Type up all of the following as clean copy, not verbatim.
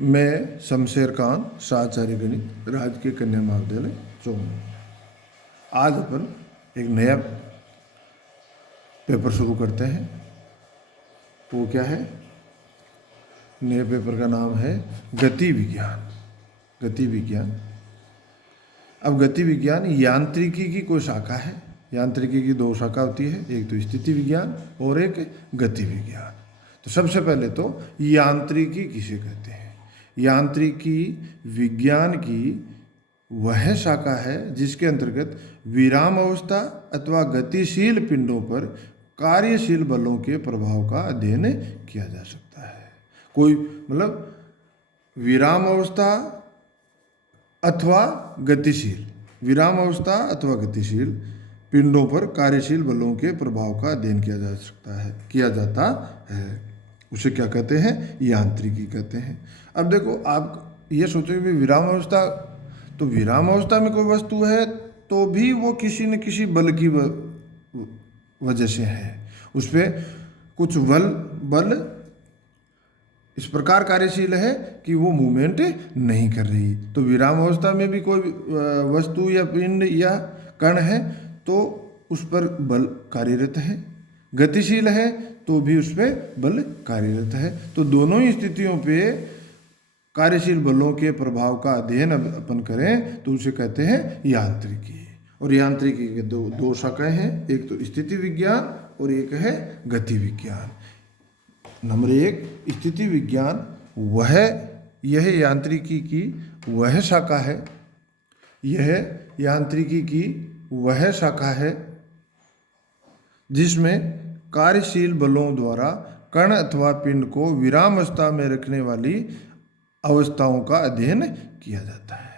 मैं शमशेर खान, साचार्य गणित, राजकीय कन्या महाविद्यालय चौमू। आज अपन एक नया पेपर शुरू करते हैं। तो वो क्या है? नए पेपर का नाम है गति विज्ञान। गति विज्ञान। अब गति विज्ञान यांत्रिकी की कोई शाखा है। यांत्रिकी की दो शाखा होती है, एक तो स्थिति विज्ञान और एक गति विज्ञान। तो सबसे पहले तो यांत्रिकी किसे कहते हैं? यांत्रिकी विज्ञान की वह शाखा है जिसके अंतर्गत विराम अवस्था अथवा गतिशील पिंडों पर कार्यशील बलों के प्रभाव का अध्ययन किया जा सकता है। कोई मतलब विराम अवस्था अथवा गतिशील, विराम अवस्था अथवा गतिशील पिंडों पर कार्यशील बलों के प्रभाव का अध्ययन किया जाता है। उसे क्या कहते हैं? यांत्रिकी कहते हैं। अब देखो, आप ये सोचोगे कि विराम अवस्था, तो विराम अवस्था में कोई वस्तु है तो भी वो किसी न किसी बल की वजह से है। उस पर कुछ बल इस प्रकार कार्यशील है कि वो मूवमेंट नहीं कर रही। तो विराम अवस्था में भी कोई वस्तु या पिंड या कण है तो उस पर बल कार्यरत है। गतिशील है तो भी उस पर बल कार्यरत है। तो दोनों ही स्थितियों पे कार्यशील बलों के प्रभाव का अध्ययन अपन करें तो उसे कहते हैं यांत्रिकी। और यांत्रिकी के दो शाखाएं हैं, एक तो स्थिति विज्ञान और एक है गति विज्ञान। नंबर एक, स्थिति विज्ञान यह यांत्रिकी की वह शाखा है, यह यांत्रिकी की वह शाखा है जिसमें कार्यशील बलों द्वारा कण अथवा पिंड को विराम अवस्था में रखने वाली अवस्थाओं का अध्ययन किया जाता है।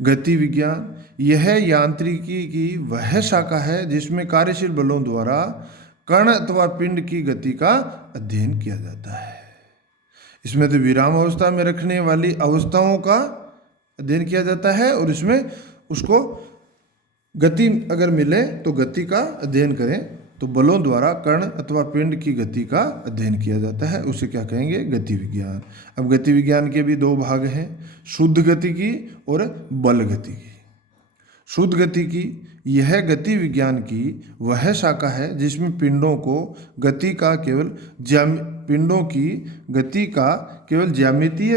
गति विज्ञान यह यांत्रिकी की वह शाखा है जिसमें कार्यशील बलों द्वारा कण अथवा पिंड की गति का अध्ययन किया जाता है। इसमें तो विराम अवस्था में रखने वाली अवस्थाओं का अध्ययन किया जाता है और इसमें उसको गति अगर मिले तो गति का अध्ययन करें तो बलों द्वारा कण अथवा पिंड की गति का अध्ययन किया जाता है। उसे क्या कहेंगे? गति विज्ञान। अब गति विज्ञान के भी दो भाग हैं, शुद्ध गति की और बल गति की। शुद्ध गति की यह गति विज्ञान की वह शाखा है जिसमें पिंडों की गति का केवल ज्यामितीय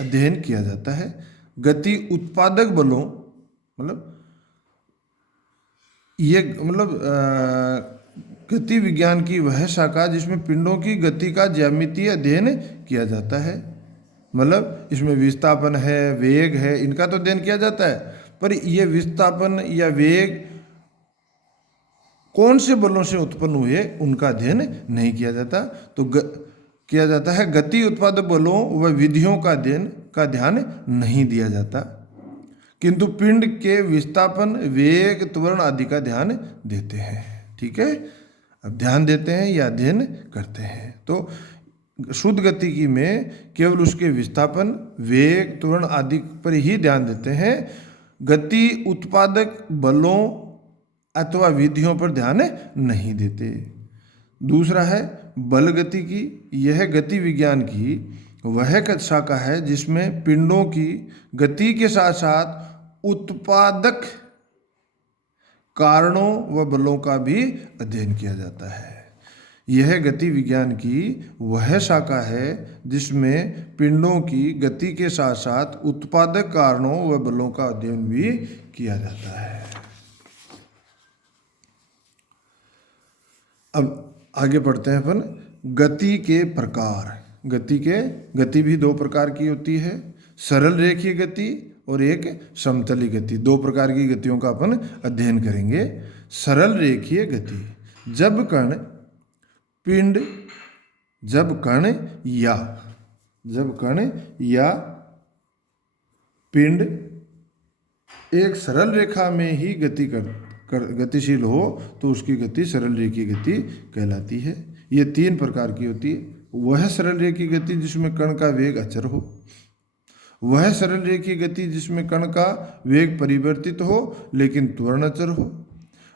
अध्ययन किया जाता है। गति उत्पादक बलों गति विज्ञान की वह शाखा जिसमें पिंडों की गति का ज्यामितीय अध्ययन किया जाता है। मतलब इसमें विस्थापन है, वेग है, इनका तो अध्ययन किया जाता है, पर यह विस्थापन या वेग कौन से बलों से उत्पन्न हुए उनका अध्ययन नहीं किया जाता। तो किया जाता है गति उत्पादक बलों व विधियों का ध्यान नहीं दिया जाता, किंतु पिंड के विस्थापन, वेग, त्वरण आदि का ध्यान देते हैं। ठीक है, अब ध्यान देते हैं या अध्ययन करते हैं। तो शुद्ध गतिकी में केवल उसके विस्थापन, वेग, त्वरण आदि पर ही ध्यान देते हैं, गति उत्पादक बलों अथवा विधियों पर ध्यान नहीं देते। दूसरा है बल गतिकी। यह गति विज्ञान की वह शाखा है जिसमें पिंडों की गति के साथ साथ उत्पादक कारणों व बलों का भी अध्ययन किया जाता है। यह गति विज्ञान की वह शाखा है जिसमें पिंडों की गति के साथ साथ उत्पादक कारणों व बलों का अध्ययन भी किया जाता है। अब आगे पढ़ते हैं अपन गति के प्रकार। गति भी दो प्रकार की होती है, सरल रेखीय गति और एक समतली गति। दो प्रकार की गतियों का अपन अध्ययन करेंगे। सरल रेखीय गति, जब कण या पिंड एक सरल रेखा में ही गतिशील हो तो उसकी गति सरल रेखीय गति कहलाती है। ये तीन प्रकार की होती है। वह सरल रेखीय गति जिसमें कण का वेग अचर हो, वह सरल रेखीय गति जिसमें कण का वेग परिवर्तित हो लेकिन त्वरण अचर हो,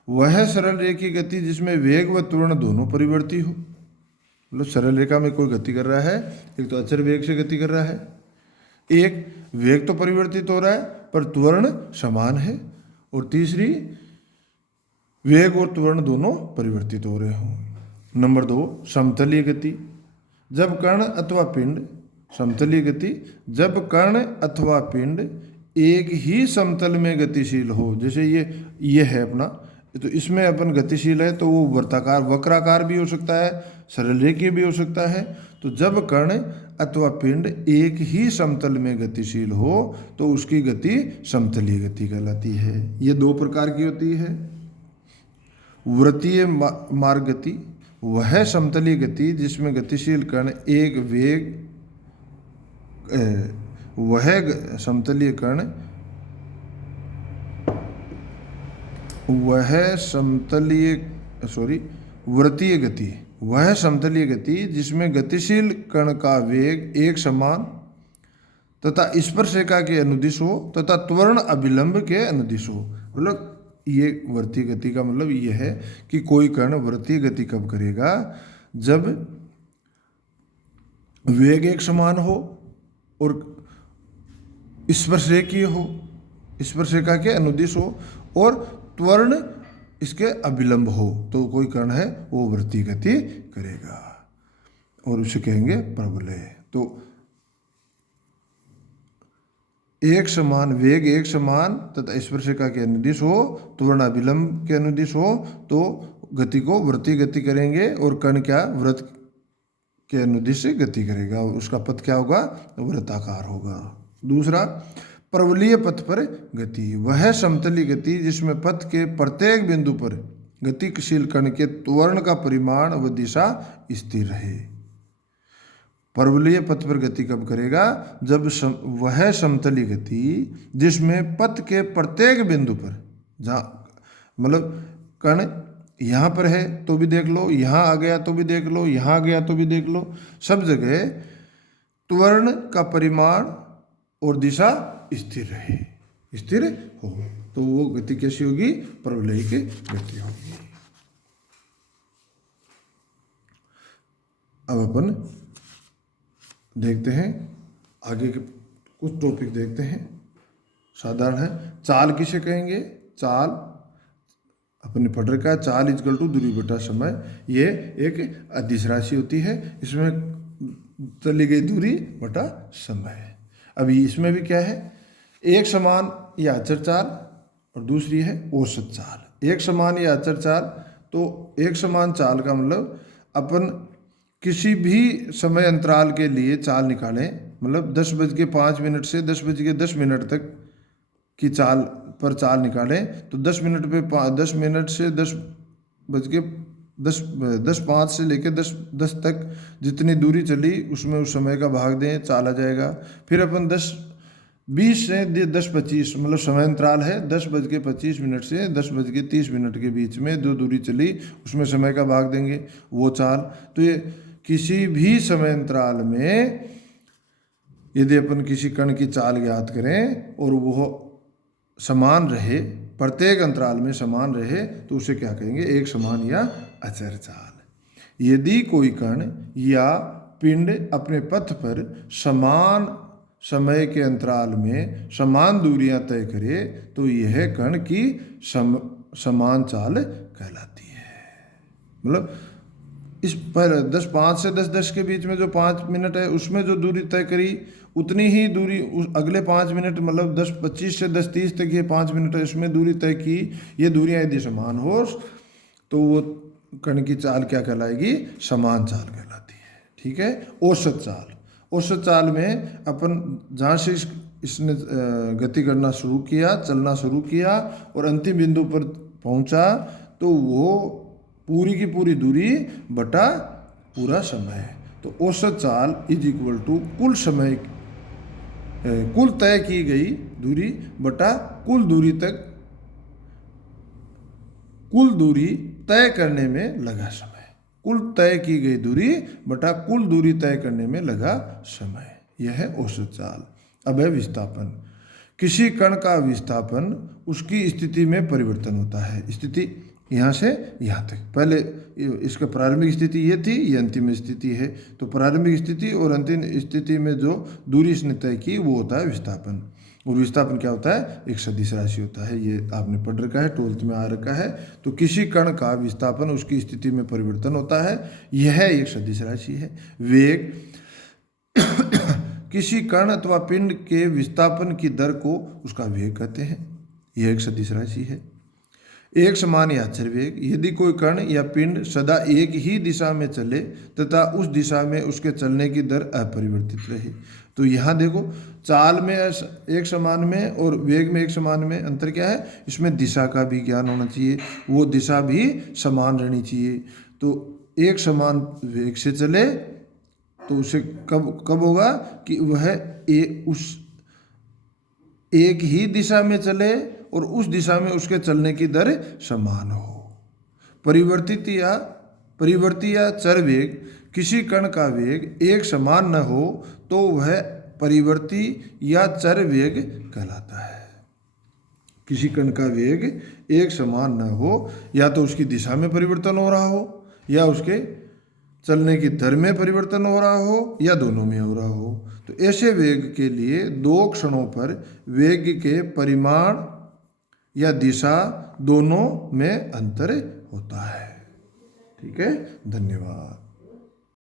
वह सरल रेखीय गति जिसमें वेग व त्वरण दोनों परिवर्ती हो। मतलब सरल रेखा में कोई गति कर रहा है, एक तो अचर वेग से गति कर रहा है, एक वेग तो परिवर्तित हो रहा है पर त्वरण समान है, और तीसरी वेग और त्वरण दोनों परिवर्तित हो रहे हों। नंबर 2, समतलीय गति। जब कण अथवा पिंड, समतलीय गति जब कण अथवा पिंड एक ही समतल में गतिशील हो, जैसे ये है अपना, तो इसमें अपन गतिशील है तो वो वर्ताकार वक्राकार भी हो सकता है, सरल रेखीय भी हो सकता है। तो जब कण अथवा पिंड एक ही समतल में गतिशील हो तो उसकी गति समतलीय गति कहलाती है। ये 2 प्रकार की होती है। वृत्तीय मार्ग गति वह समतलीय गति जिसमें गतिशील कण एक वेग समतलीय कण वृत्तीय गति वह समतलीय गति जिसमें गतिशील कण का वेग एक समान तथा स्पर्शरेखा के अनुदिश हो तथा त्वरण अभिलंब के अनुदिश हो। मतलब ये वृत्तीय गति का मतलब ये है कि कोई कण वृत्तीय गति कब करेगा, जब वेग एक समान हो और स्पर्शरेखीय हो, स्पर्शरेखा के अनुदिश हो और त्वरण इसके अभिलंब हो, तो कोई कण है वो वृत्तीय गति करेगा और उसे कहेंगे प्रबलय। तो एक समान वेग एक समान तथा स्पर्शरेखा के अनुदिश हो, त्वरण अभिलंब के अनुदिश हो तो गति को वृत्तीय गति करेंगे, और कण क्या वृत्त के अनुदिश से गति करेगा, उसका पथ क्या होगा, वृत्ताकार होगा। दूसरा, परवलयीय पथ पर गति वह समतलीय गति जिसमें पथ के प्रत्येक बिंदु पर गतिशील कण के त्वरण का परिमाण व दिशा स्थिर रहे। परवलयीय पथ पर गति कब करेगा, जब वह समतलीय गति जिसमें पथ के प्रत्येक बिंदु पर, जहाँ मतलब कण यहाँ पर है तो भी देख लो, यहाँ आ गया तो भी देख लो, यहाँ आ गया तो भी देख लो, सब जगह त्वरण का परिमाण और दिशा स्थिर रहे, स्थिर हो, तो वो गति कैसी होगी, परवलयिक गति होगी। अब अपन देखते हैं आगे के कुछ टॉपिक देखते हैं। साधारण है, चाल किसे कहेंगे, चाल अपने पढ़ रखा है, चाल इक्वल टू दूरी बटा समय। ये एक अदिश राशि होती है, इसमें चली गई दूरी बटा समय। अभी इसमें भी क्या है, एक समान या अचर चाल और दूसरी है औसत चाल। एक समान या अचर चाल, तो एक समान चाल का मतलब अपन किसी भी समय अंतराल के लिए चाल निकालें, मतलब 10:05 से 10:10 तक की चाल पर चाल निकालें, तो 10 मिनट पे 10 मिनट से 10:05 से लेकर 10:10 तक जितनी दूरी चली उसमें उस समय का भाग दें, चाल आ जाएगा। फिर अपन 10:20 से 10:25 मतलब समय अंतराल है, 10:25 से 10:30 के बीच में जो दूरी चली उसमें समय का भाग देंगे, वो चाल। तो ये किसी भी समय अंतराल में यदि अपन किसी कण की चाल ज्ञात करें और वह समान रहे, प्रत्येक अंतराल में समान रहे, तो उसे क्या कहेंगे, एक समान या अचर चाल। यदि कोई कण या पिंड अपने पथ पर समान समय के अंतराल में समान दूरियां तय करे तो यह कण की समान चाल कहलाती है। मतलब इस पर 10:05 से 10:10 के बीच में जो 5 मिनट है उसमें जो दूरी तय करी उतनी ही दूरी उस अगले 5 मिनट मतलब 10:25 से 10:30 तक ये 5 मिनट है इसमें दूरी तय की, ये दूरियां यदि समान हो तो वो कण की चाल क्या कहलाएगी, समान चाल कहलाती है। ठीक है। औसत चाल, औसत चाल में अपन जहाँ से इसने गति करना शुरू किया, चलना शुरू किया और अंतिम बिंदु पर पहुँचा, तो वो पूरी की पूरी दूरी बटा पूरा समय। तो औसत चाल इज इक्वल टू कुल समय, कुल तय की गई दूरी बटा कुल दूरी तक, कुल दूरी तय करने में लगा समय। कुल तय की गई दूरी बटा कुल दूरी तय करने में लगा समय, यह है औसत चाल। अब है विस्थापन। किसी कण का विस्थापन उसकी स्थिति में परिवर्तन होता है। स्थिति यहाँ से यहाँ तक। पहले इसका प्रारंभिक स्थिति ये थी, ये अंतिम स्थिति है। तो प्रारंभिक स्थिति और अंतिम स्थिति में जो दूरी इसने तय की वो होता है विस्थापन। और विस्थापन क्या होता है? एक सदिश राशि होता है। ये आपने पढ़ रखा है, 12th में आ रखा है। तो किसी कण का विस्थापन उसकी स्थिति में परिवर्तन होता है, यह एक सदिश राशि है। वेग किसी कण अथवा पिंड के विस्थापन की दर को उसका वेग कहते हैं, यह एक सदिश राशि है। एक समान या अचर वेग, यदि कोई कण या पिंड सदा एक ही दिशा में चले तथा उस दिशा में उसके चलने की दर अपरिवर्तित रहे। तो यहाँ देखो, चाल में एक समान में और वेग में एक समान में अंतर क्या है? इसमें दिशा का भी ज्ञान होना चाहिए, वो दिशा भी समान रहनी चाहिए। तो एक समान वेग से चले तो उसे कब होगा कि वह उस एक ही दिशा में चले और उस दिशा में उसके चलने की दर समान हो। परिवर्ती या चर वेग, किसी कण का वेग एक समान न हो तो वह परिवर्ती या चर वेग कहलाता है। किसी कण का वेग एक समान न हो, या तो उसकी दिशा में परिवर्तन हो रहा हो, या उसके चलने की दर में परिवर्तन हो रहा हो, या दोनों में हो रहा हो। तो ऐसे वेग के लिए दो क्षणों पर वेग के परिमाण या दिशा दोनों में अंतर होता है। ठीक है, धन्यवाद।